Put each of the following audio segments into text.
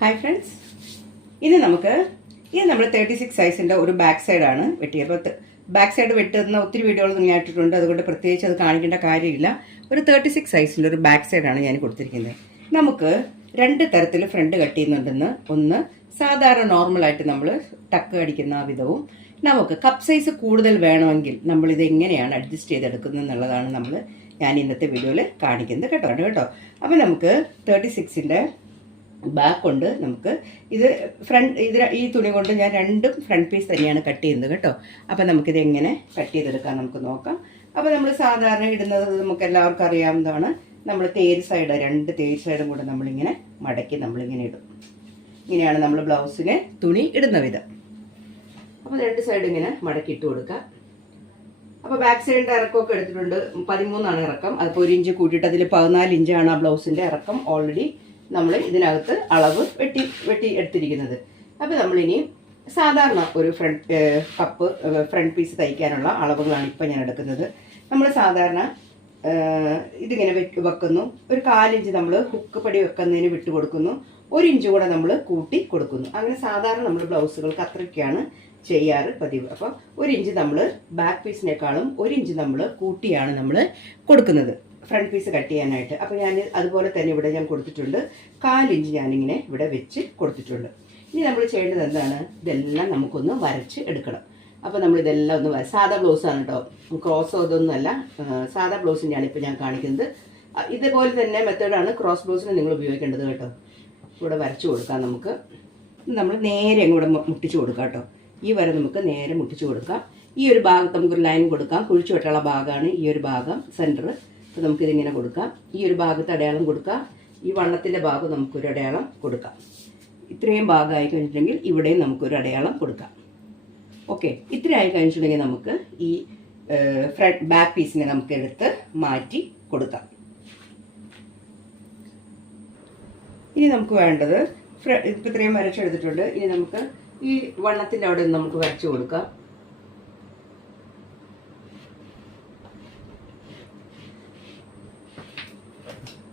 Hi friends, ഇത് നമ്മൾ 36 സൈസിൻ്റെ ഒരു ബാക്ക് സൈഡാണ് വെട്ടിയത്. അപ്പോൾ ബാക്ക് സൈഡ് വെട്ടുന്ന ഒത്തിരി വീഡിയോകൾ ഞാൻ ഇട്ടിട്ടുണ്ട്, അതുകൊണ്ട് പ്രത്യേകിച്ച് അത് കാണിക്കേണ്ട കാര്യമില്ല. ഒരു 36 സൈസിൻ്റെ ഒരു ബാക്ക് സൈഡാണ് ഞാൻ കൊടുത്തിരിക്കുന്നത്. നമുക്ക് രണ്ട് തരത്തിൽ ഫ്രണ്ട് കട്ട് ചെയ്യുന്നുണ്ടെന്ന്. ഒന്ന് സാധാരണ നോർമലായിട്ട് നമ്മൾ ടക്ക് അടിക്കുന്ന വിധവും, നമുക്ക് കപ്പ് സൈസ് കൂടുതൽ വേണമെങ്കിൽ നമ്മളിത് എങ്ങനെയാണ് അഡ്ജസ്റ്റ് ചെയ്തെടുക്കുന്നത് എന്നുള്ളതാണ് ഞാൻ ഇന്നത്തെ വീഡിയോയിൽ കാണിക്കുന്നത് കേട്ടോ. അപ്പോൾ നമുക്ക് 36ൻ്റെ ബാക്ക് കൊണ്ട് നമുക്ക് ഈ തുണി കൊണ്ട് ഞാൻ രണ്ടും ഫ്രണ്ട് പീസ് തന്നെയാണ് കട്ട് ചെയ്യുന്നത് കേട്ടോ. അപ്പം നമുക്കിത് എങ്ങനെ കട്ട് ചെയ്തെടുക്കാം നമുക്ക് നോക്കാം. അപ്പോൾ നമ്മൾ സാധാരണ ഇടുന്നത് നമുക്ക് എല്ലാവർക്കും അറിയാവുന്നതാണ്. നമ്മൾ രണ്ട് തേര് സൈഡും കൂടെ നമ്മളിങ്ങനെ മടക്കി നമ്മളിങ്ങനെ ഇടും. ഇങ്ങനെയാണ് നമ്മൾ ബ്ലൗസിന് തുണി ഇടുന്ന വിധം. അപ്പോൾ രണ്ട് സൈഡ് ഇങ്ങനെ മടക്കി ഇട്ട് കൊടുക്കുക. അപ്പോൾ ബാക്ക് സൈഡിൻ്റെ ഇറക്കമൊക്കെ എടുത്തിട്ടുണ്ട്. 13 ഇറക്കം. അതിപ്പോൾ 1 ഇഞ്ച് കൂട്ടിയിട്ട് അതിൽ 14 ഇഞ്ചാണ് ആ ബ്ലൗസിൻ്റെ ഇറക്കം. ഓൾറെഡി നമ്മൾ ഇതിനകത്ത് അളവ് വെട്ടി എടുത്തിരിക്കുന്നത്. അപ്പോൾ നമ്മളിനി സാധാരണ ഒരു ഫ്രണ്ട് പീസ് തയ്ക്കാനുള്ള അളവുകളാണ് ഇപ്പം ഞാൻ എടുക്കുന്നത്. നമ്മൾ സാധാരണ ഇതിങ്ങനെ വെക്കുന്നു. ഒരു 4 ഇഞ്ച് നമ്മൾ ഹുക്ക് പടി വെക്കുന്നതിന് വിട്ട് കൊടുക്കുന്നു. 1 ഇഞ്ച് കൂടെ നമ്മൾ കൂട്ടി കൊടുക്കുന്നു. അങ്ങനെ സാധാരണ നമ്മൾ ബ്ലൗസുകൾക്ക് അത്രയ്ക്കാണ് ചെയ്യാറ് പതിവ്. അപ്പോൾ 1 ഇഞ്ച് നമ്മൾ ബാക്ക് പീസിനേക്കാളും 1 ഇഞ്ച് നമ്മൾ കൂട്ടിയാണ് നമ്മൾ കൊടുക്കുന്നത് ഫ്രണ്ട് പീസ് കട്ട് ചെയ്യാനായിട്ട്. അപ്പോൾ ഞാൻ അതുപോലെ തന്നെ ഇവിടെ ഞാൻ കൊടുത്തിട്ടുണ്ട്. 4 ഇഞ്ച് ഞാനിങ്ങനെ ഇവിടെ വെച്ച് കൊടുത്തിട്ടുണ്ട്. ഇനി നമ്മൾ ചെയ്യേണ്ടത് എന്താണ്, ഇതെല്ലാം നമുക്കൊന്ന് വരച്ച് എടുക്കണം. അപ്പോൾ നമ്മൾ ഇതെല്ലാം ഒന്ന് സാധാ ബ്ലൗസാണ് കേട്ടോ, ക്രോസോ ഇതൊന്നുമല്ല, സാധാ ബ്ലൗസിൻ്റെയാണ് ഇപ്പോൾ ഞാൻ കാണിക്കുന്നത്. ഇതുപോലെ തന്നെ മെത്തേഡാണ് ക്രോസ് ബ്ലൗസിന് നിങ്ങൾ ഉപയോഗിക്കേണ്ടത് കേട്ടോ. ഇവിടെ വരച്ച് കൊടുക്കാം. നമ്മൾ നേരെ അങ്ങോട്ട് മുട്ടിച്ച് കൊടുക്കാം കേട്ടോ. ഈ വര നമുക്ക് നേരെ മുട്ടിച്ച് കൊടുക്കാം. ഈ ഒരു ഭാഗത്ത് നമുക്കൊരു ലൈൻ കൊടുക്കാം. കുഴിച്ചു വെട്ടുള്ള ഭാഗമാണ് ഈ ഒരു ഭാഗം, സെൻറ്റർ. അപ്പോൾ നമുക്കിതിങ്ങനെ കൊടുക്കാം. ഈ ഒരു ഭാഗത്ത് അടയാളം കൊടുക്കാം. ഈ വണ്ണത്തിൻ്റെ ഭാഗം നമുക്കൊരു അടയാളം കൊടുക്കാം. ഇത്രയും ഭാഗമായി കഴിഞ്ഞിട്ടുണ്ടെങ്കിൽ ഇവിടെയും നമുക്കൊരു അടയാളം കൊടുക്കാം. ഓക്കെ, ഇത്ര ആയി കഴിഞ്ഞിട്ടുണ്ടെങ്കിൽ നമുക്ക് ഈ ബാക്ക് പീസിനെ നമുക്ക് എടുത്ത് മാറ്റി കൊടുക്കാം. ഇനി നമുക്ക് വേണ്ടത് ഇപ്പം ഇത്രയും വരച്ചെടുത്തിട്ടുണ്ട്. ഇനി നമുക്ക് ഈ വണ്ണത്തിൻ്റെ അവിടെ നമുക്ക് വരച്ചു കൊടുക്കാം.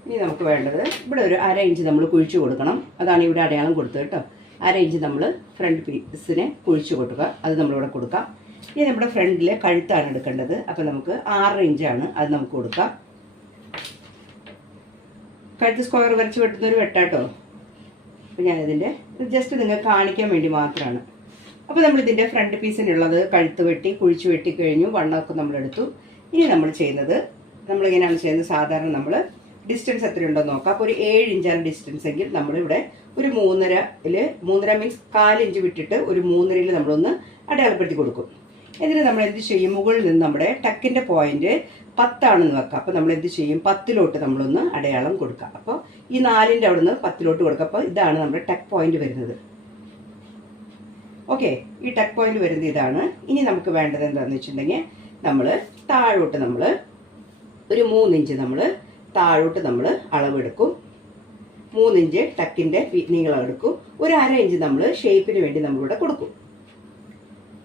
ഇനി നമുക്ക് വേണ്ടത് ഇവിടെ ഒരു 1/2 ഇഞ്ച് നമ്മൾ കുഴിച്ചു കൊടുക്കണം. അതാണ് ഇവിടെ അടയാളം കൊടുത്തത് കേട്ടോ. 1/2 ഇഞ്ച് നമ്മൾ ഫ്രണ്ട് പീസിനെ കുഴിച്ചു കൊടുക്കുക. അത് നമ്മളിവിടെ കൊടുക്കാം. ഇനി നമ്മുടെ ഫ്രണ്ടിലെ കഴുത്താണ് എടുക്കേണ്ടത്. അപ്പോൾ നമുക്ക് 6 ഇഞ്ചാണ്, അത് നമുക്ക് കൊടുക്കാം. കഴുത്ത് സ്ക്വയർ വരച്ച് വെട്ടുന്നൊരു വെട്ടാട്ടോ. അപ്പോൾ ഞാനിതിൻ്റെ ജസ്റ്റ് നിങ്ങൾക്ക് കാണിക്കാൻ വേണ്ടി മാത്രമാണ്. അപ്പോൾ നമ്മളിതിൻ്റെ ഫ്രണ്ട് പീസിനുള്ളത് കഴുത്ത് വെട്ടി കുഴിച്ചു വെട്ടി കഴിഞ്ഞു. വണ്ണമൊക്കെ നമ്മളെടുത്തു. ഇനി നമ്മൾ ചെയ്യുന്നത്, നമ്മളിങ്ങനെയാണ് ചെയ്യുന്നത്. സാധാരണ നമ്മൾ ഡിസ്റ്റൻസ് എത്രയുണ്ടോ നോക്കാം. അപ്പോൾ ഒരു 7 ഇഞ്ചാണ് ഡിസ്റ്റൻസ് എങ്കിൽ നമ്മളിവിടെ ഒരു 3.5 മീൻസ് 4 ഇഞ്ച് വിട്ടിട്ട് ഒരു 3.5 നമ്മളൊന്ന് അടയാളപ്പെടുത്തി കൊടുക്കും. എന്നിട്ട് നമ്മൾ എന്ത് ചെയ്യും, മുകളിൽ നിന്ന് നമ്മുടെ ടക്കിൻ്റെ പോയിന്റ് 10 ആണെന്ന് വെക്കാം. അപ്പോൾ നമ്മൾ എന്ത് ചെയ്യും, 10 നമ്മളൊന്ന് അടയാളം കൊടുക്കാം. അപ്പോൾ ഈ 4ൻ്റെ അവിടെ നിന്ന് 10 കൊടുക്കാം. അപ്പോൾ ഇതാണ് നമ്മുടെ ടക്ക് പോയിന്റ് വരുന്നത്. ഓക്കെ, ഈ ടക്ക് പോയിന്റ് വരുന്നത് ഇതാണ്. ഇനി നമുക്ക് വേണ്ടത് എന്താണെന്ന് വെച്ചിട്ടുണ്ടെങ്കിൽ നമ്മൾ താഴോട്ട് നമ്മൾ ഒരു 3 ഇഞ്ച് നമ്മൾ താഴോട്ട് നമ്മൾ അളവെടുക്കും. 3 ഇഞ്ച് ടക്കിൻ്റെ നീളം എടുക്കും. ഒരു 1/2 ഇഞ്ച് നമ്മൾ ഷേപ്പിന് വേണ്ടി നമ്മളിവിടെ കൊടുക്കും.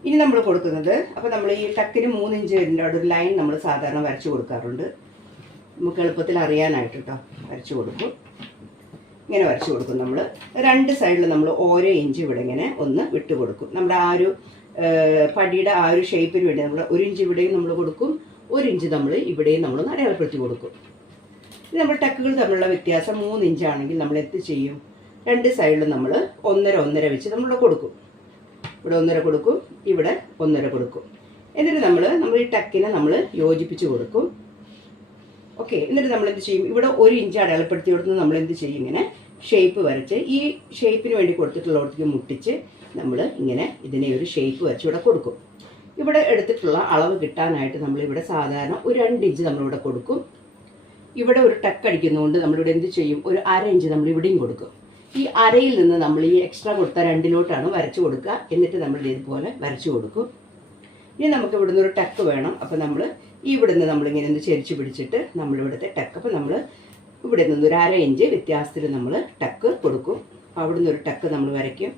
ഇനി നമ്മൾ കൊടുക്കുന്നത്, അപ്പോൾ നമ്മൾ ഈ ടക്കിന് 3 ഇഞ്ച് വരുന്ന ഒരു ലൈൻ നമ്മൾ സാധാരണ വരച്ചു കൊടുക്കാറുണ്ട്. നമുക്ക് എളുപ്പത്തിൽ അറിയാനായിട്ട് കേട്ടോ. വരച്ചു കൊടുക്കും. ഇങ്ങനെ വരച്ചു കൊടുക്കും. നമ്മൾ രണ്ട് സൈഡിൽ നമ്മൾ ഓരോ ഇഞ്ച് ഇവിടെ ഇങ്ങനെ ഒന്ന് വിട്ട് കൊടുക്കും. നമ്മുടെ ആ ഒരു പടിയുടെ ആ ഒരു ഷേപ്പിന് വേണ്ടി നമ്മൾ 1 ഇഞ്ച് ഇവിടെയും നമ്മൾ കൊടുക്കും. 1 ഇഞ്ച് നമ്മൾ ഇവിടെയും നമ്മളൊന്ന് അടയാളപ്പെടുത്തി കൊടുക്കും. ഇത് നമ്മുടെ ടക്കുകൾ തമ്മിലുള്ള വ്യത്യാസം 3 ഇഞ്ചാണെങ്കിൽ നമ്മൾ എന്ത് ചെയ്യും, രണ്ട് സൈഡിലും നമ്മൾ 1.5 വെച്ച് നമ്മൾ കൊടുക്കും. ഇവിടെ 1.5 കൊടുക്കും, ഇവിടെ 1.5 കൊടുക്കും. എന്നിട്ട് നമ്മൾ ഈ ടക്കിനെ നമ്മൾ യോജിപ്പിച്ച് കൊടുക്കും. ഓക്കെ, എന്നിട്ട് നമ്മൾ എന്ത് ചെയ്യും, ഇവിടെ 1 ഇഞ്ച് അടയാളപ്പെടുത്തി കൊടുത്ത് നമ്മൾ എന്ത് ചെയ്യും, ഇങ്ങനെ ഷേപ്പ് വരച്ച് ഈ ഷേപ്പിന് വേണ്ടി കൊടുത്തിട്ടുള്ളവർക്ക് മുട്ടിച്ച് നമ്മൾ ഇങ്ങനെ ഇതിനെ ഒരു ഷേപ്പ് വരച്ച് ഇവിടെ കൊടുക്കും. ഇവിടെ എടുത്തിട്ടുള്ള അളവ് കിട്ടാനായിട്ട് നമ്മളിവിടെ സാധാരണ ഒരു 2 ഇഞ്ച് നമ്മളിവിടെ കൊടുക്കും. ഇവിടെ ഒരു ടക്ക് അടിക്കുന്നതുകൊണ്ട് നമ്മളിവിടെ എന്ത് ചെയ്യും, ഒരു 1/2 ഇഞ്ച് നമ്മൾ ഇവിടെയും കൊടുക്കും. ഈ അരയിൽ നിന്ന് നമ്മൾ ഈ എക്സ്ട്രാ കൊടുത്ത 2 വരച്ചു കൊടുക്കുക. എന്നിട്ട് നമ്മൾ ഇതുപോലെ വരച്ചു കൊടുക്കും. ഇനി നമുക്ക് ഇവിടുന്ന് ഒരു ടക്ക് വേണം. അപ്പോൾ നമ്മൾ ഇവിടുന്ന് നമ്മളിങ്ങനെ ഒന്ന് ചെരിച്ച് പിടിച്ചിട്ട് നമ്മളിവിടുത്തെ ടക്ക്, അപ്പോൾ നമ്മൾ ഇവിടെ നിന്ന് ഒരു 1/2 ഇഞ്ച് വ്യത്യാസത്തിൽ നമ്മൾ ടക്ക് കൊടുക്കും. അവിടുന്ന് ഒരു ടക്ക് നമ്മൾ വരയ്ക്കും.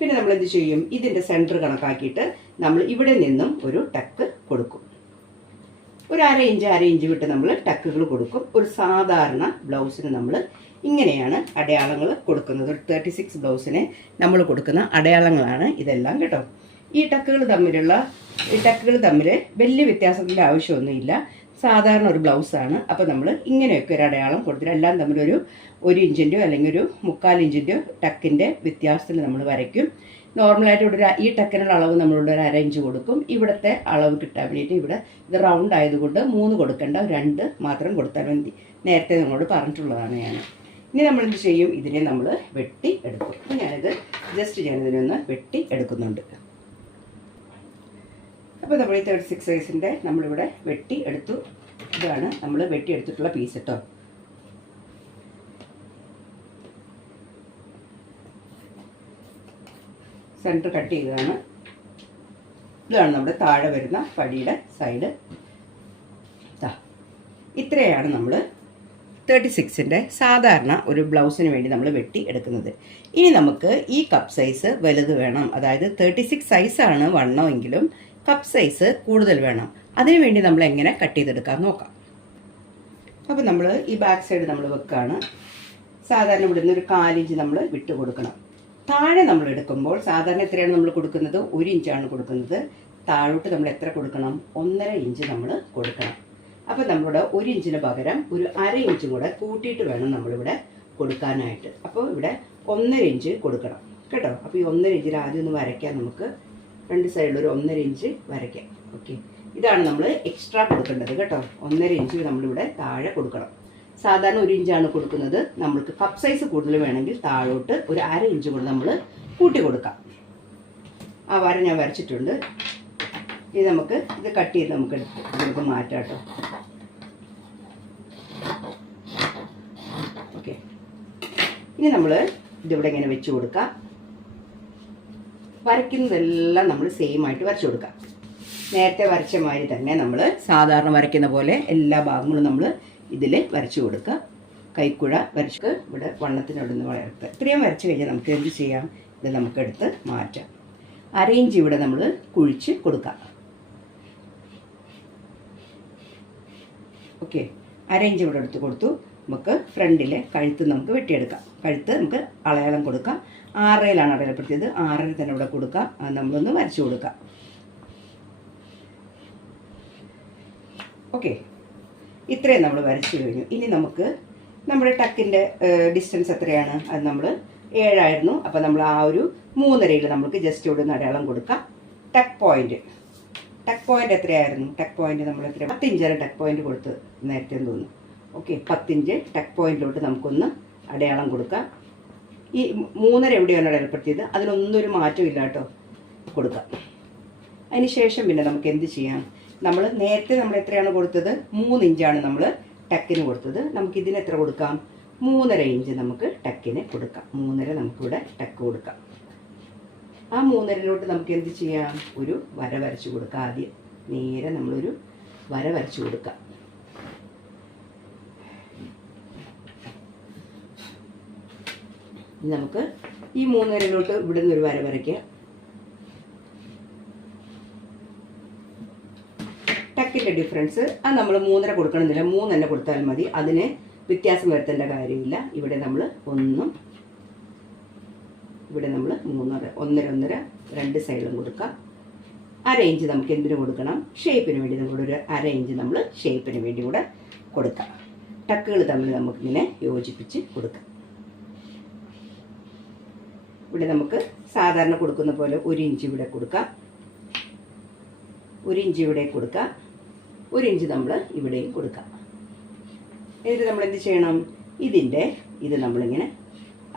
പിന്നെ നമ്മൾ എന്ത് ചെയ്യും, ഇതിൻ്റെ സെൻറ്റർ കണക്കാക്കിയിട്ട് നമ്മൾ ഇവിടെ നിന്നും ഒരു ടക്ക് കൊടുക്കും. ഒരു 1/2 ഇഞ്ച് വിട്ട് നമ്മൾ ടക്കുകൾ കൊടുക്കും. ഒരു സാധാരണ ബ്ലൗസിന് നമ്മൾ ഇങ്ങനെയാണ് അടയാളങ്ങൾ കൊടുക്കുന്നത്. ഒരു 36 ബ്ലൗസിന് നമ്മൾ കൊടുക്കുന്ന അടയാളങ്ങളാണ് ഇതെല്ലാം കേട്ടോ. ഈ ടക്കുകൾ തമ്മിൽ വലിയ വ്യത്യാസത്തിൻ്റെ ആവശ്യമൊന്നുമില്ല. സാധാരണ ഒരു ബ്ലൗസാണ്. അപ്പോൾ നമ്മൾ ഇങ്ങനെയൊക്കെ ഒരു അടയാളം കൊടുത്തിട്ട് എല്ലാം തമ്മിലൊരു 1 ഇഞ്ചിൻ്റെയോ അല്ലെങ്കിൽ ഒരു 1/4 ഇഞ്ചിൻ്റെയോ ടക്കിൻ്റെ വ്യത്യാസത്തിൽ നമ്മൾ വരയ്ക്കും. നോർമലായിട്ട് ഇവിടെ ഈ ടക്കിനുള്ള അളവ് നമ്മളിവിടെ ഒരു 1/2 ഇഞ്ച് കൊടുക്കും. ഇവിടുത്തെ അളവ് കിട്ടാൻ വേണ്ടിയിട്ട് ഇവിടെ ഇത് റൗണ്ട് ആയതുകൊണ്ട് 3 കൊടുക്കേണ്ട, 2 മാത്രം കൊടുത്താൽ മതി. നേരത്തെ നിങ്ങളോട് പറഞ്ഞിട്ടുള്ളതാണ് ഞാൻ. ഇനി നമ്മൾ എന്ത് ചെയ്യും? ഇതിനെ നമ്മൾ വെട്ടി എടുക്കും. അപ്പോൾ ഞാനിത് ജസ്റ്റ് ഞാനിതിനൊന്ന് വെട്ടി എടുക്കുന്നുണ്ട്. അപ്പോൾ നമ്മൾ ഈ 36 സൈസിൻ്റെ നമ്മളിവിടെ വെട്ടി എടുത്തു. ഇതാണ് നമ്മൾ വെട്ടിയെടുത്തിട്ടുള്ള പീസ് കേട്ടോ. സെൻറ്റർ കട്ട് ചെയ്തതാണ്. ഇതാണ് നമ്മുടെ താഴെ വരുന്ന പടിയുടെ സൈഡ്. ഇത്രയാണ് നമ്മൾ 36ൻ്റെ സാധാരണ ഒരു ബ്ലൗസിന് വേണ്ടി നമ്മൾ വെട്ടി എടുക്കുന്നത്. ഇനി നമുക്ക് ഈ കപ്പ് സൈസ് വലുത് വേണം. അതായത് 36 സൈസാണ് വണ്ണമെങ്കിലും കപ്പ് സൈസ് കൂടുതൽ വേണം. അതിനുവേണ്ടി നമ്മൾ എങ്ങനെ കട്ട് ചെയ്തെടുക്കാൻ നോക്കാം. അപ്പോൾ നമ്മൾ ഈ ബാക്ക് സൈഡ് നമ്മൾ വെക്കുകയാണ്. സാധാരണ ഇവിടുന്ന് ഒരു 4 ഇഞ്ച് നമ്മൾ വിട്ട് കൊടുക്കണം. താഴെ നമ്മൾ എടുക്കുമ്പോൾ സാധാരണ എത്രയാണ് നമ്മൾ കൊടുക്കുന്നത്? 1 ഇഞ്ചാണ് കൊടുക്കുന്നത്. താഴോട്ട് നമ്മൾ എത്ര കൊടുക്കണം? 1.5 ഇഞ്ച് നമ്മൾ കൊടുക്കണം. അപ്പോൾ നമ്മളുടെ 1 ഇഞ്ചിന് പകരം ഒരു 1/2 ഇഞ്ചും കൂടെ കൂട്ടിയിട്ട് വേണം നമ്മളിവിടെ കൊടുക്കാനായിട്ട്. അപ്പോൾ ഇവിടെ 1.5 ഇഞ്ച് കൊടുക്കണം കേട്ടോ. അപ്പോൾ ഈ 1.5 ഇഞ്ചിൽ ആദ്യം ഒന്ന് വരയ്ക്കാം. നമുക്ക് 2 സൈഡിൽ ഒരു 1.5 ഇഞ്ച് വരയ്ക്കാം. ഓക്കെ, ഇതാണ് നമ്മൾ എക്സ്ട്രാ കൊടുക്കേണ്ടത് കേട്ടോ. 1.5 ഇഞ്ച് നമ്മളിവിടെ താഴെ കൊടുക്കണം. സാധാരണ 1 ഇഞ്ചാണ് കൊടുക്കുന്നത്. നമ്മൾക്ക് കപ്പ് സൈസ് കൂടുതൽ വേണമെങ്കിൽ താഴോട്ട് ഒരു 1/2 ഇഞ്ച് കൂടെ നമ്മൾ കൂട്ടി കൊടുക്കാം. ആ വര ഞാൻ വരച്ചിട്ടുണ്ട്. ഇനി നമുക്ക് ഇത് കട്ട് ചെയ്ത് നമുക്ക് മാറ്റാം കേട്ടോ. ഓക്കെ, ഇനി നമ്മൾ ഇതിവിടെ ഇങ്ങനെ വെച്ച് കൊടുക്കാം. വരയ്ക്കുന്നതെല്ലാം നമ്മൾ സെയിം ആയിട്ട് വരച്ചു കൊടുക്കാം. നേരത്തെ വരച്ച മാതിരി തന്നെ നമ്മൾ സാധാരണ വരയ്ക്കുന്ന പോലെ എല്ലാ ഭാഗങ്ങളും നമ്മൾ ഇതിൽ വരച്ചു കൊടുക്കുക. കൈക്കുഴ വരച്ച് ഇവിടെ വണ്ണത്തിനോടൊന്ന് വളർത്തുക. ഇത്രയും വരച്ച് കഴിഞ്ഞാൽ നമുക്ക് എന്ത് ചെയ്യാം? ഇത് നമുക്കെടുത്ത് മാറ്റാം. 1/2 ഇഞ്ച് ഇവിടെ നമ്മൾ കുഴിച്ച് കൊടുക്കാം. ഓക്കെ, 1/2 ഇഞ്ച് ഇവിടെ എടുത്ത് കൊടുത്തു. നമുക്ക് ഫ്രണ്ടിലെ കഴുത്ത് നമുക്ക് വെട്ടിയെടുക്കാം. കഴുത്ത് നമുക്ക് അളയാളം കൊടുക്കാം. 6.5 അടയാളപ്പെടുത്തിയത്. 6.5 തന്നെ ഇവിടെ കൊടുക്കാം. അത് നമ്മളൊന്ന് വരച്ചു കൊടുക്കാം. ഓക്കെ, ഇത്രയും നമ്മൾ വരച്ചു കഴിഞ്ഞു. ഇനി നമുക്ക് നമ്മുടെ ടക്കിൻ്റെ ഡിസ്റ്റൻസ് എത്രയാണ്? അത് നമ്മൾ 7 ആയിരുന്നു. അപ്പോൾ നമ്മൾ ആ ഒരു 3.5യിൽ നമുക്ക് ജസ്റ്റ് ഇവിടെ നിന്ന് അടയാളം കൊടുക്കാം. ടക്ക് പോയിന്റ് എത്രയായിരുന്നു? ടക്ക് പോയിന്റ് നമ്മൾ എത്ര? 10 ഇഞ്ചാണ് ടക്ക് പോയിന്റ് കൊടുത്ത് നേരത്തെ തോന്നുന്നു. ഓക്കെ, 10 ഇഞ്ച് ടക്ക് പോയിന്റിലോട്ട് നമുക്കൊന്ന് അടയാളം കൊടുക്കാം. ഈ 3.5 എവിടെയാണ് അടയാളപ്പെടുത്തിയത്? അതിനൊന്നൊരു മാറ്റമില്ല കേട്ടോ. കൊടുക്കാം. അതിന് ശേഷം പിന്നെ നമുക്ക് എന്ത് ചെയ്യാം? നമ്മൾ നേരത്തെ നമ്മൾ എത്രയാണ് കൊടുത്തത്? 3 ഇഞ്ചാണ് നമ്മൾ ടക്കിന് കൊടുത്തത്. നമുക്കിതിന് എത്ര കൊടുക്കാം? 3.5 ഇഞ്ച് നമുക്ക് ടക്കിന് കൊടുക്കാം. 3.5 നമുക്കിവിടെ ടക്ക് കൊടുക്കാം. ആ 3.5ലോട്ട് നമുക്ക് എന്ത് ചെയ്യാം? ഒരു വര വരച്ചു കൊടുക്കാം. ആദ്യം നേരെ നമ്മളൊരു വര വരച്ചു കൊടുക്കാം. നമുക്ക് ഈ 3.5ലോട്ട് ഇവിടെ നിന്നൊരു വര വരയ്ക്കാം. ടക്കിൻ്റെ ഡിഫറൻസ് അത് നമ്മൾ 3.5 കൊടുക്കണമെന്നില്ല, 3 തന്നെ കൊടുത്താൽ മതി. അതിന് വ്യത്യാസം വരുത്തേണ്ട കാര്യമില്ല. ഇവിടെ നമ്മൾ 1, ഇവിടെ നമ്മൾ 3, 1.5 2 സൈഡിലും കൊടുക്കാം. 1/2 ഇഞ്ച് നമുക്ക് എന്തിനു കൊടുക്കണം? ഷേപ്പിന് വേണ്ടി നമ്മളൊരു 1/2 ഇഞ്ച് നമ്മൾ ഷേപ്പിന് വേണ്ടി കൂടെ കൊടുക്കാം. ടക്കുകൾ തമ്മിൽ നമുക്കിങ്ങനെ യോജിപ്പിച്ച് കൊടുക്കാം. ഇവിടെ നമുക്ക് സാധാരണ കൊടുക്കുന്ന പോലെ 1 ഇഞ്ച് ഇവിടെ കൊടുക്കാം. 1 ഇഞ്ച് ഇവിടെ കൊടുക്കാം. 1 ഇഞ്ച് നമ്മൾ ഇവിടെയും കൊടുക്കാം. എന്നിട്ട് നമ്മൾ എന്ത് ചെയ്യണം? ഇത് നമ്മളിങ്ങനെ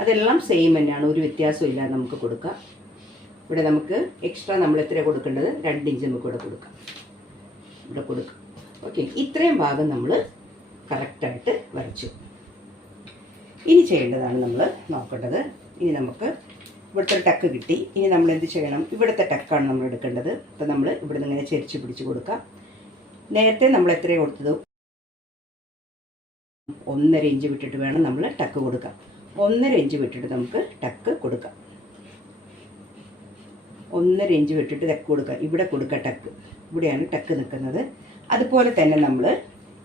അതെല്ലാം സെയിം തന്നെയാണ്, ഒരു വ്യത്യാസവും ഇല്ലാതെ നമുക്ക് കൊടുക്കാം. ഇവിടെ നമുക്ക് എക്സ്ട്രാ നമ്മൾ എത്ര കൊടുക്കേണ്ടത്? 2 ഇഞ്ച് നമുക്ക് ഇവിടെ കൊടുക്കാം. ഇവിടെ കൊടുക്കാം. ഓക്കെ, ഇത്രയും ഭാഗം നമ്മൾ കറക്റ്റായിട്ട് വരച്ചു. ഇനി ചെയ്യേണ്ടതാണ് നമ്മൾ നോക്കേണ്ടത്. ഇനി നമുക്ക് ഇവിടുത്തെ ടക്ക് കിട്ടി. ഇനി നമ്മൾ എന്ത് ചെയ്യണം? ഇവിടുത്തെ ടക്കാണ് നമ്മൾ എടുക്കേണ്ടത്. അപ്പോൾ നമ്മൾ ഇവിടെ നിന്ന് ഇങ്ങനെ ചെരിച്ച് പിടിച്ച് കൊടുക്കാം. നേരത്തെ നമ്മൾ എത്രയാണ് കൊടുത്തത്? 1.5 ഇഞ്ച് വിട്ടിട്ട് വേണം നമ്മൾ ടക്ക് കൊടുക്കാം. 1.5 ഇഞ്ച് വിട്ടിട്ട് നമുക്ക് ടക്ക് കൊടുക്കാം. 1.5 ഇഞ്ച് വിട്ടിട്ട് ടക്ക് കൊടുക്കാം. ഇവിടെ കൊടുക്കാം ടക്ക്. ഇവിടെയാണ് ടക്ക് നിൽക്കുന്നത്. അതുപോലെ തന്നെ നമ്മൾ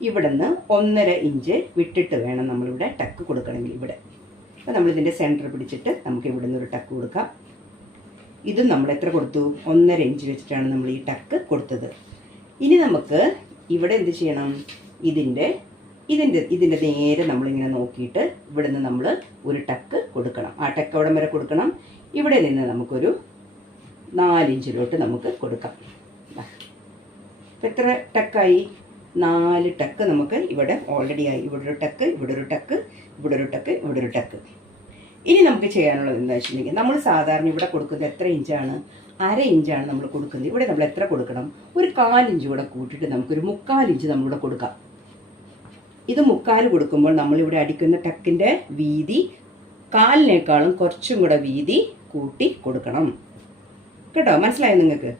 ഇവിടുന്ന് 1.5 ഇഞ്ച് വിട്ടിട്ട് വേണം നമ്മളിവിടെ ടക്ക് കൊടുക്കണമെങ്കിൽ ഇവിടെ. അപ്പോൾ നമ്മളിതിൻ്റെ സെൻറ്റർ പിടിച്ചിട്ട് നമുക്ക് ഇവിടുന്ന് ഒരു ടക്ക് കൊടുക്കാം. ഇതും നമ്മൾ എത്ര കൊടുത്തു? 1.5 ഇഞ്ച് വെച്ചിട്ടാണ് നമ്മൾ ഈ ടക്ക് കൊടുത്തത്. ഇനി നമുക്ക് ഇവിടെ എന്ത് ചെയ്യണം? ഇതിൻ്റെ നേരെ നമ്മളിങ്ങനെ നോക്കിയിട്ട് ഇവിടുന്ന് നമ്മൾ ഒരു ടക്ക് കൊടുക്കണം. ആ ടക്ക് അവിടെ വരെ കൊടുക്കണം. ഇവിടെ നിന്ന് നമുക്കൊരു 4 ഇഞ്ചിലോട്ട് നമുക്ക് കൊടുക്കാം. എത്ര ടക്കായി? 4 ടക്ക് നമുക്ക് ഇവിടെ ഓൾറെഡി ആയി. ഇവിടെ ഒരു ടക്ക്, ഇവിടെ ഒരു ടക്ക്, ഇവിടെ ഒരു ടക്ക്, ഇവിടെ ഒരു ടക്ക്. ഇനി നമുക്ക് ചെയ്യാനുള്ളത് എന്താ വെച്ചിട്ടുണ്ടെങ്കിൽ, നമ്മൾ സാധാരണ ഇവിടെ കൊടുക്കുന്നത് എത്ര ഇഞ്ചാണ്? 1/2 ഇഞ്ചാണ് നമ്മൾ കൊടുക്കുന്നത്. ഇവിടെ നമ്മൾ എത്ര കൊടുക്കണം? ഒരു 1/4 ഇഞ്ച് കൂടെ കൂട്ടിയിട്ട് നമുക്കൊരു 3/4 ഇഞ്ച് നമ്മളിവിടെ കൊടുക്കാം. ഇത് 3/4 കൊടുക്കുമ്പോൾ നമ്മളിവിടെ അടിക്കുന്ന ടക്കിൻ്റെ വീതി 1/4 കുറച്ചും കൂടെ വീതി കൂട്ടി കൊടുക്കണം കേട്ടോ. മനസ്സിലായോ നിങ്ങൾക്ക്?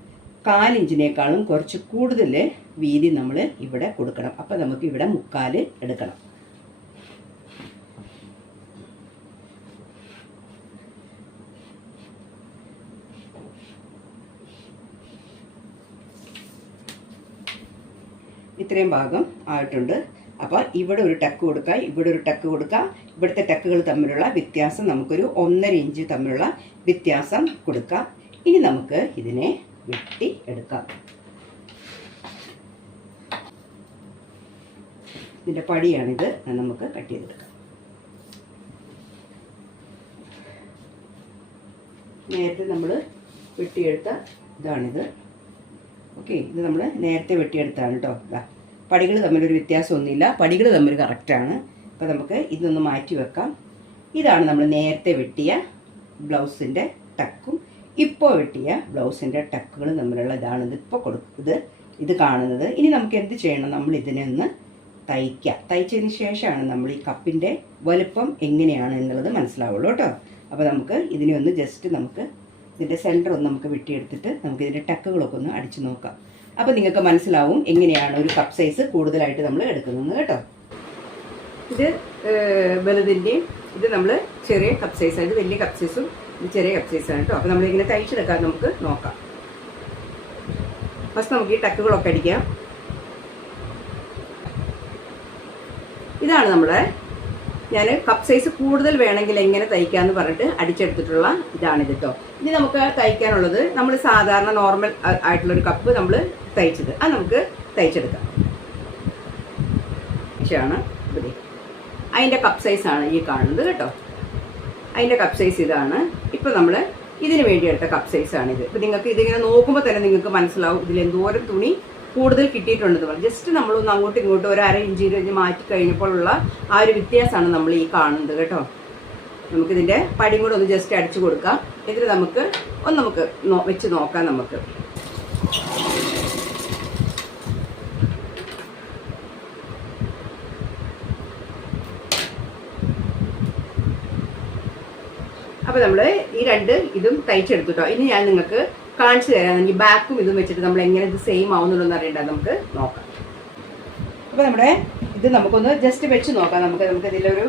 1/4 ഇഞ്ചിനേക്കാളും കുറച്ച് കൂടുതൽ വീതി നമ്മൾ ഇവിടെ കൊടുക്കണം. അപ്പം നമുക്ക് ഇവിടെ 3/4 എടുക്കണം. ഇത്രയും ഭാഗം ആയിട്ടുണ്ട്. അപ്പോൾ ഇവിടെ ഒരു ടക്ക് കൊടുക്കുക, ഇവിടെ ഒരു ടക്ക് കൊടുക്കുക. ഇവിടുത്തെ ടക്കുകൾ തമ്മിലുള്ള വ്യത്യാസം നമുക്കൊരു 1.5 ഇഞ്ച് തമ്മിലുള്ള വ്യത്യാസം കൊടുക്കുക. ഇനി നമുക്ക് ഇതിനെ വെട്ടി എടുക്കാം. ഇതിൻ്റെ പടിയാണിത്. നമുക്ക് കട്ട് ചെയ്തെടുക്കാം. നേരത്തെ നമ്മൾ വെട്ടിയെടുത്ത ഇതാണിത്. ഓക്കെ, ഇത് നമ്മൾ നേരത്തെ വെട്ടിയെടുത്താണ് കേട്ടോ. പടികൾ തമ്മിലൊരു വ്യത്യാസമൊന്നുമില്ല. പടികൾ തമ്മിൽ കറക്റ്റാണ്. അപ്പോൾ നമുക്ക് ഇതൊന്ന് മാറ്റി വെക്കാം. ഇതാണ് നമ്മൾ നേരത്തെ വെട്ടിയ ബ്ലൗസിൻ്റെ ടക്കും ഇപ്പോൾ വെട്ടിയ ബ്ലൗസിൻ്റെ ടക്കുകൾ തമ്മിലുള്ള ഇതാണ് ഇതിപ്പോൾ ഇത് കാണുന്നത്. ഇനി നമുക്ക് എന്ത് ചെയ്യണം? നമ്മൾ ഇതിനെ ഒന്ന് തയ്ക്കാം. തയ്ച്ചതിന് ശേഷമാണ് നമ്മൾ ഈ കപ്പിൻ്റെ വലുപ്പം എങ്ങനെയാണ് എന്നുള്ളത് മനസ്സിലാവുള്ളൂ കേട്ടോ. അപ്പോൾ നമുക്ക് ഇതിനെ ഒന്ന് ജസ്റ്റ് നമുക്ക് ഇതിൻ്റെ സെൻറ്റർ ഒന്ന് നമുക്ക് വെട്ടിയെടുത്തിട്ട് നമുക്ക് ഇതിൻ്റെ ടക്കുകളൊക്കെ ഒന്ന് അടിച്ചു നോക്കാം. അപ്പോൾ നിങ്ങൾക്ക് മനസ്സിലാവും എങ്ങനെയാണ് ഒരു കപ്പ് സൈസ് കൂടുതലായിട്ട് നമ്മൾ എടുക്കുന്നത് കേട്ടോ. ഇത് വലുതിൻ്റെയും ഇത് നമ്മൾ ചെറിയ കപ്പ് സൈസാണ്. ഇത് വലിയ കപ്പ് സൈസും ഇത് ചെറിയ കപ്പ് സൈസാണ് കേട്ടോ. അപ്പോൾ നമ്മളിങ്ങനെ തയ്ച്ചെടുക്കാൻ നമുക്ക് നോക്കാം. ഫസ്റ്റ് നമുക്ക് ഈ ടക്കുകളൊക്കെ അടിക്കാം. ഇതാണ് നമ്മുടെ ഞാൻ കപ്പ് സൈസ് കൂടുതൽ വേണമെങ്കിൽ എങ്ങനെ തയ്ക്കാമെന്ന് പറഞ്ഞിട്ട് അടിച്ചെടുത്തിട്ടുള്ള ഇതാണിത് കേട്ടോ. ഇനി നമുക്ക് തയ്ക്കാനുള്ളത് നമ്മൾ സാധാരണ നോർമൽ ആയിട്ടുള്ളൊരു കപ്പ് നമ്മൾ തയ്ച്ചത് അത് നമുക്ക് തയ്ച്ചെടുക്കാം. ഇവിടെ അതിൻ്റെ കപ്പ് സൈസാണ് ഈ കാണുന്നത് കേട്ടോ. അതിൻ്റെ കപ്പ് സൈസ് ഇതാണ്. ഇപ്പോൾ നമ്മൾ ഇതിന് വേണ്ടി എടുത്ത കപ്പ് സൈസാണിത്. ഇപ്പോൾ നിങ്ങൾക്ക് ഇതിങ്ങനെ നോക്കുമ്പോൾ തന്നെ നിങ്ങൾക്ക് മനസ്സിലാവും ഇതിലെന്തോരം തുണി കൂടുതൽ കിട്ടിയിട്ടുണ്ടെന്ന് പറഞ്ഞു. ജസ്റ്റ് നമ്മളൊന്ന് അങ്ങോട്ടും ഇങ്ങോട്ടും ഒരു 1/2 ഇഞ്ച് മാറ്റി കഴിഞ്ഞപ്പോഴുള്ള ആ ഒരു വ്യത്യാസമാണ് നമ്മൾ ഈ കാണുന്നത് കേട്ടോ. നമുക്കിതിൻ്റെ പടിയും കൂടെ ഒന്ന് ജസ്റ്റ് അടിച്ചു കൊടുക്കാം. എന്നിട്ട് നമുക്ക് വെച്ച് നോക്കാം. നമുക്ക് അപ്പോൾ നമ്മൾ ഈ ഇതും തയ്ച്ചെടുത്തു കേട്ടോ. ഇനി ഞാൻ നിങ്ങൾക്ക് കാണിച്ചു തരാം. ഈ ബാക്കും ഇതും വെച്ചിട്ട് നമ്മൾ എങ്ങനെ ഇത് സെയിം ആവുന്നുള്ളതെന്ന് അറിയണ്ട. നമുക്ക് നോക്കാം. അപ്പോൾ നമ്മുടെ ഇത് നമുക്കൊന്ന് ജസ്റ്റ് വെച്ച് നോക്കാം. നമുക്ക് ഇതിലൊരു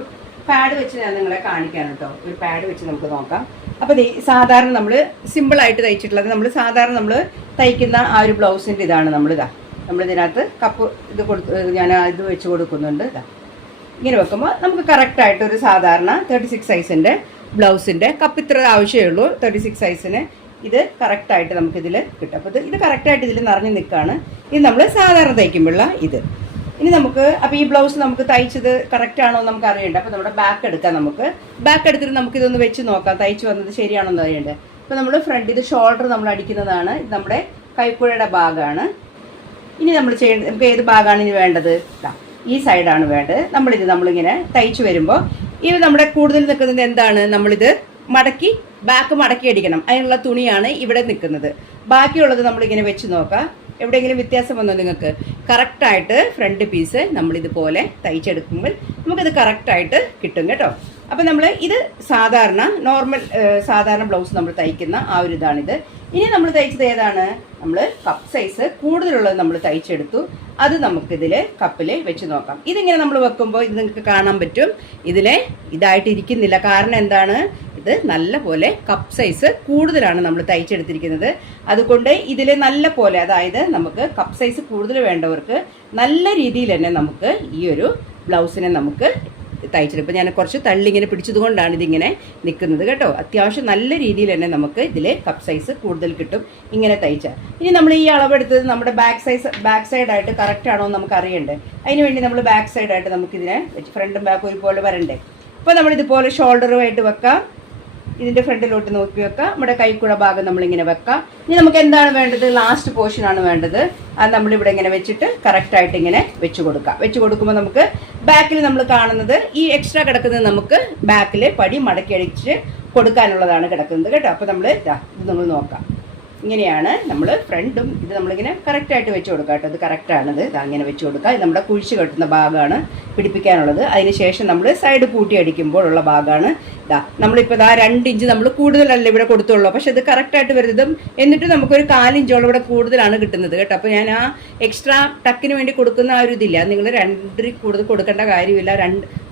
പാഡ് വെച്ച് ഞാൻ നിങ്ങളെ കാണിക്കാൻ കേട്ടോ. ഒരു പാഡ് വെച്ച് നമുക്ക് നോക്കാം. അപ്പോൾ സാധാരണ നമ്മൾ സിമ്പിളായിട്ട് തയ്ച്ചിട്ടുള്ളത് നമ്മൾ സാധാരണ നമ്മൾ തയ്ക്കുന്ന ആ ഒരു ബ്ലൗസിൻ്റെ ഇതാണ് നമ്മളിതിനകത്ത് കപ്പ് ഞാൻ ഇത് വെച്ച് കൊടുക്കുന്നുണ്ട്. ഇങ്ങനെ വെക്കുമ്പോൾ നമുക്ക് കറക്റ്റായിട്ട് ഒരു സാധാരണ 36 സൈസിൻ്റെ ബ്ലൗസിൻ്റെ കപ്പ് ഇത്ര ആവശ്യമേ ഉള്ളൂ. 36 സൈസിന് ഇത് കറക്റ്റായിട്ട് നമുക്കിതിൽ കിട്ടും. അപ്പോൾ ഇത് കറക്റ്റായിട്ട് ഇതിൽ നിറഞ്ഞു നിൽക്കുകയാണ്. ഇത് നമ്മൾ സാധാരണ തയ്ക്കുമ്പോഴുള്ള ഇത്. ഇനി നമുക്ക് അപ്പോൾ ഈ ബ്ലൗസ് നമുക്ക് തയ്ച്ചത് കറക്റ്റാണോ എന്ന് നമുക്ക് അറിയണ്ട. അപ്പോൾ നമ്മുടെ ബാക്ക് എടുക്കാം. നമുക്ക് ബാക്ക് എടുത്തിട്ട് നമുക്കിതൊന്ന് വെച്ച് നോക്കാം തയ്ച്ച് വന്നത് ശരിയാണോ എന്ന് അറിയണ്ടേ. അപ്പോൾ നമ്മൾ ഫ്രണ്ട് ഇത് ഷോൾഡർ നമ്മൾ അടിക്കുന്നതാണ്. ഇത് നമ്മുടെ കൈക്കുഴയുടെ ഭാഗമാണ്. ഇനി നമ്മൾ ചെയ്യേണ്ടത് നമുക്ക് ഏത് ഭാഗമാണ് ഇനി വേണ്ടത്? ഈ സൈഡാണ് വേണ്ടത്. നമ്മളിങ്ങനെ തയ്ച്ച് വരുമ്പോൾ ഇത് നമ്മുടെ കൂടുതൽ നിൽക്കുന്നത് എന്താണ്? നമ്മളിത് ബാക്ക് മടക്കി അടിക്കണം. അതിനുള്ള തുണിയാണ് ഇവിടെ നിൽക്കുന്നത്. ബാക്കിയുള്ളത് നമ്മളിങ്ങനെ വെച്ച് നോക്കാം. എവിടെയെങ്കിലും വ്യത്യാസം വന്നോ നിങ്ങൾക്ക്? കറക്റ്റായിട്ട് ഫ്രണ്ട് പീസ് നമ്മളിതുപോലെ തയ്ച്ചെടുക്കുമ്പോൾ നമുക്കിത് കറക്റ്റായിട്ട് കിട്ടും കേട്ടോ. അപ്പോൾ നമ്മൾ ഇത് സാധാരണ ബ്ലൗസ് നമ്മൾ തയ്ക്കുന്ന ആ ഒരു ഇതാണിത്. ഇനി നമ്മൾ തയ്ച്ചത് ഏതാണ്? നമ്മൾ കപ്പ് സൈസ് കൂടുതലുള്ളത് നമ്മൾ തയ്ച്ചെടുത്തു. അത് നമുക്കിതിൽ കപ്പിൽ വെച്ച് നോക്കാം. ഇതിങ്ങനെ നമ്മൾ വെക്കുമ്പോൾ ഇത് നിങ്ങൾക്ക് കാണാൻ പറ്റും. ഇതായിട്ട് ഇരിക്കുന്നില്ല. കാരണം എന്താണ്? ഇത് നല്ല പോലെ കപ്പ് സൈസ് കൂടുതലാണ് നമ്മൾ തയ്ച്ചെടുത്തിരിക്കുന്നത്. അതുകൊണ്ട് ഇതിൽ നല്ല പോലെ, അതായത് നമുക്ക് കപ്പ് സൈസ് കൂടുതൽ വേണ്ടവർക്ക് നല്ല രീതിയിൽ തന്നെ നമുക്ക് ഈ ഒരു ബ്ലൗസിനെ നമുക്ക് തയ്ച്ചെടുക്കും. ഞാൻ കുറച്ച് തള്ളി ഇങ്ങനെ പിടിച്ചതുകൊണ്ടാണ് ഇതിങ്ങനെ നിൽക്കുന്നത് കേട്ടോ. അത്യാവശ്യം നല്ല രീതിയിൽ തന്നെ നമുക്ക് ഇതിൽ കപ്പ് സൈസ് കൂടുതൽ കിട്ടും ഇങ്ങനെ തയ്ച്ചാൽ. ഇനി നമ്മൾ ഈ അളവെടുത്തത് നമ്മുടെ ബാക്ക് സൈഡായിട്ട് കറക്റ്റ് ആണോ എന്ന് നമുക്ക് അറിയണ്ടേ. അതിന് വേണ്ടി നമ്മൾ ബാക്ക് സൈഡായിട്ട് നമുക്കിതിനെ വെച്ച് ഫ്രണ്ടും ബാക്കും ഒരുപോലെ വരണ്ടേ. അപ്പോൾ നമ്മളിതുപോലെ ഷോൾഡറുമായിട്ട് വെക്കാം, ഇതിൻ്റെ ഫ്രണ്ടിലോട്ട് നോക്കി വെക്കാം, നമ്മുടെ കൈക്കുഴ ഭാഗം നമ്മളിങ്ങനെ വെക്കാം. ഇനി നമുക്ക് എന്താണ് വേണ്ടത്, ലാസ്റ്റ് പോർഷനാണ് വേണ്ടത്. അത് നമ്മളിവിടെ ഇങ്ങനെ വെച്ചിട്ട് കറക്റ്റായിട്ട് ഇങ്ങനെ വെച്ച് കൊടുക്കാം. വെച്ച് കൊടുക്കുമ്പോൾ നമുക്ക് ബാക്കിൽ നമ്മൾ കാണുന്നത് ഈ എക്സ്ട്രാ കിടക്കുന്നത് നമുക്ക് ബാക്കിൽ പടി മടക്കി അടിച്ച് കൊടുക്കാനുള്ളതാണ് കിടക്കുന്നത് കേട്ടോ. അപ്പോൾ നമ്മൾ ഇത് നമ്മൾ നോക്കാം. ഇങ്ങനെയാണ് നമ്മൾ ഫ്രണ്ടും ഇത് നമ്മളിങ്ങനെ കറക്റ്റായിട്ട് വെച്ച് കൊടുക്കുക കേട്ടോ. ഇത് കറക്റ്റാണിത്, ഇത് അങ്ങനെ വെച്ച് കൊടുക്കുക. ഇത് നമ്മുടെ കുഴിച്ച് കെട്ടുന്ന ഭാഗമാണ് പിടിപ്പിക്കാനുള്ളത്. അതിന് ശേഷം നമ്മൾ സൈഡ് കൂട്ടി അടിക്കുമ്പോഴുള്ള ഭാഗമാണ് ഇതാ. നമ്മളിപ്പോൾ ഇതാ 2 ഇഞ്ച് നമ്മൾ കൂടുതലല്ല ഇവിടെ കൊടുത്തുള്ളൂ, പക്ഷെ ഇത് കറക്റ്റായിട്ട് വരുന്നതും എന്നിട്ട് നമുക്കൊരു 4 ഇഞ്ചോളം ഇവിടെ കൂടുതലാണ് കിട്ടുന്നത് കേട്ടോ. അപ്പോൾ ഞാൻ ആ എക്സ്ട്രാ ടക്കിന് വേണ്ടി കൊടുക്കുന്ന ആ ഒരു ഇതില്ല, നിങ്ങൾ 2 കൂടുതൽ കൊടുക്കേണ്ട കാര്യമില്ല.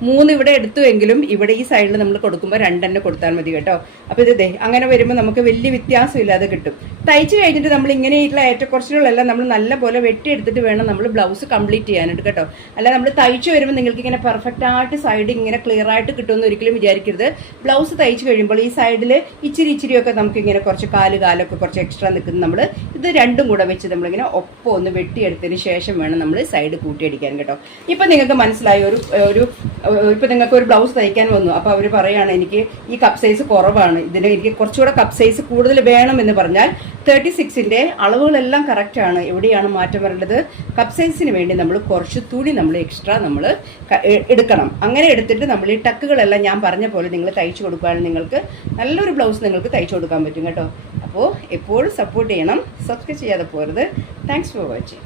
3 ഇവിടെ എടുത്തുവെങ്കിലും ഇവിടെ ഈ സൈഡിൽ നമ്മൾ കൊടുക്കുമ്പോൾ 2 തന്നെ കൊടുത്താൽ മതി കേട്ടോ. അപ്പോൾ ഇത് അങ്ങനെ വരുമ്പോൾ നമുക്ക് വലിയ വ്യത്യാസമില്ലാതെ കിട്ടും. തയ്ച്ച് കഴിഞ്ഞിട്ട് നമ്മൾ ഇങ്ങനെയുള്ള ഏറ്റക്കുറച്ചിലുകളെല്ലാം നമ്മൾ നല്ലപോലെ വെട്ടിയെടുത്തിട്ട് വേണം നമ്മൾ ബ്ലൗസ് കംപ്ലീറ്റ് ചെയ്യാനായിട്ട് കേട്ടോ. അല്ല നമ്മൾ തയ്ച്ച് വരുമ്പോൾ നിങ്ങൾക്ക് ഇങ്ങനെ പെർഫെക്റ്റ് ആയിട്ട് സൈഡ് ഇങ്ങനെ ക്ലിയർ ആയിട്ട് കിട്ടുമെന്ന് ഒരിക്കലും വിചാരിക്കരുത്. ബ്ലൗസ് തയ്ച്ച് കഴിയുമ്പോൾ ഈ സൈഡിൽ ഇച്ചിരിയൊക്കെ നമുക്ക് ഇങ്ങനെ കുറച്ച് കാലൊക്കെ കുറച്ച് എക്സ്ട്രാ നിൽക്കുന്നത് നമ്മൾ ഇത് രണ്ടും കൂടെ വെച്ച് നമ്മളിങ്ങനെ ഒപ്പം ഒന്ന് വെട്ടിയെടുത്തതിന് ശേഷം വേണം നമ്മൾ സൈഡ് കൂട്ടിയടിക്കാൻ കേട്ടോ. ഇപ്പം നിങ്ങൾക്ക് മനസ്സിലായി ഇപ്പം നിങ്ങൾക്ക് ഒരു ബ്ലൗസ് തയ്ക്കാൻ വന്നു, അപ്പോൾ അവർ പറയുകയാണ് എനിക്ക് ഈ കപ്പ് സൈസ് കുറവാണ്, ഇതിന് എനിക്ക് കുറച്ചുകൂടെ കപ്പ് സൈസ് കൂടുതൽ വേണമെന്ന് പറഞ്ഞാൽ 36ൻ്റെ അളവുകളെല്ലാം കറക്റ്റാണ്. എവിടെയാണ് മാറ്റം വരേണ്ടത്, കപ്പ് സൈസിന് വേണ്ടി നമ്മൾ കുറച്ച് തുണി നമ്മൾ എക്സ്ട്രാ നമ്മൾ എടുക്കണം. അങ്ങനെ എടുത്തിട്ട് നമ്മൾ ഈ ടക്കുകളെല്ലാം ഞാൻ പറഞ്ഞ പോലെ നിങ്ങൾ തയ്ച്ചു കൊടുക്കുകയാണെങ്കിൽ നിങ്ങൾക്ക് നല്ലൊരു ബ്ലൗസ് നിങ്ങൾക്ക് തയ്ച്ചു കൊടുക്കാൻ പറ്റും കേട്ടോ. അപ്പോൾ എപ്പോഴും സപ്പോർട്ട് ചെയ്യണം, സബ്സ്ക്രൈബ് ചെയ്യാതെ പോരുത്. Thanks for watching.